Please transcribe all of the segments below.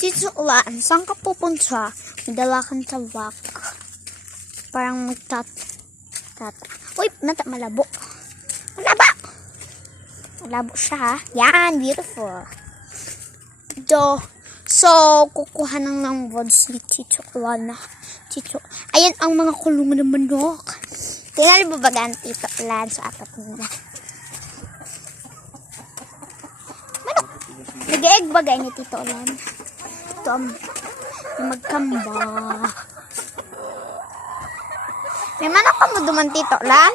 Tito Ulan, saan ka pupunta? May dala kang tabak. Parang Uy, malabo. Malabo siya, ha? Yan, beautiful. So, kukuha ng words ni Tito Ulan. Ayan ang mga kulungan ng manok. Tingnan mo ba gan Tito Ulan sa apat nila? Manok! Nag-egg bagay ni Tito Ulan. Ito ang magkamba. May manok ka mo duman, Tito Ulan?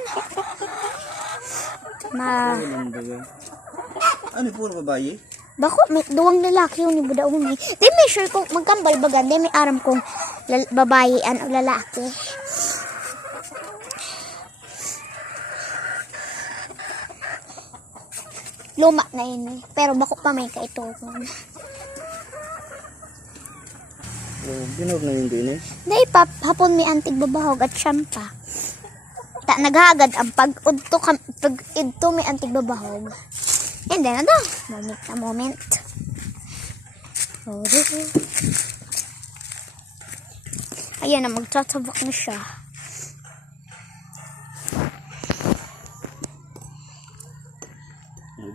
Ano po na babae? Bako, may duwang lalaki yun ni Buda Umi. Di may sure kung magkambal bagan. Di may aram kung babae o lalaki. Luma na yun eh. Pero bako pa may kaitulong. Binog na yun din eh. Di pa, hapon may antig babahog at siyampa. Naghagad ang pag-idto may antig babahog. And then, moment. Ayan na, magtatabak na siya.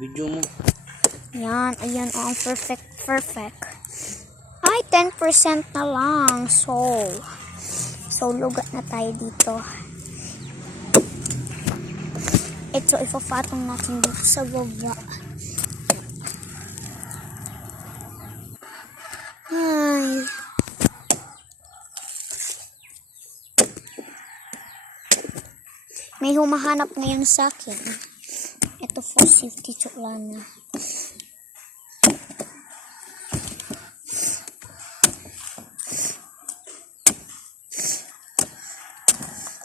Video mo. Yan, ayan, ang perfect. Ay, 10% na lang. So, lugat na tayo dito. Ito, ipafatong natin dito sa baba. Ay. May humahanap ngayon sa akin. Ito for safety, Tsuklana.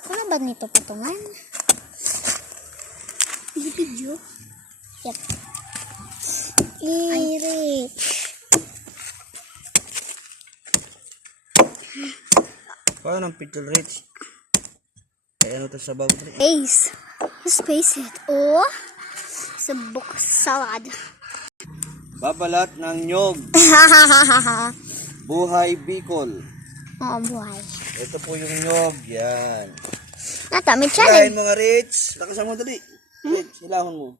Ano ba nito patungan? Video? Yep. I-reach. Paano ang picture rich? Kaya ano ito sa bago? Space it. Oh. Subok salad. Babalat ng nyog. Buhay Bicol. Oo, buhay. Ito po yung nyog. Yan. Nata, may challenge. Hilahin mga rich. Lakasan mo dali. Rich, hilahon mo.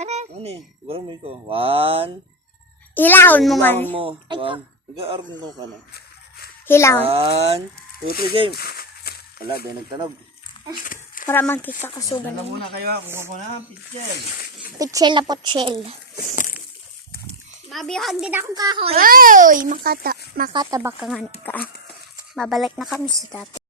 Ano? Ano eh? Siguro mo ito. 1. Hilahon mo nga. Hilahon mo. 1. Nag-aarap mo ka na. Hilahon. 1, 2, 3, game. Wala, dahil nagtanog. Para magkita kasugan. Alam muna kayo, kukuha ko na, pitchel. Pitchel na potchel. Mabihag din akong kahoy. Oy! Makatabak ka nga ka. Mabalik na kami sa dati.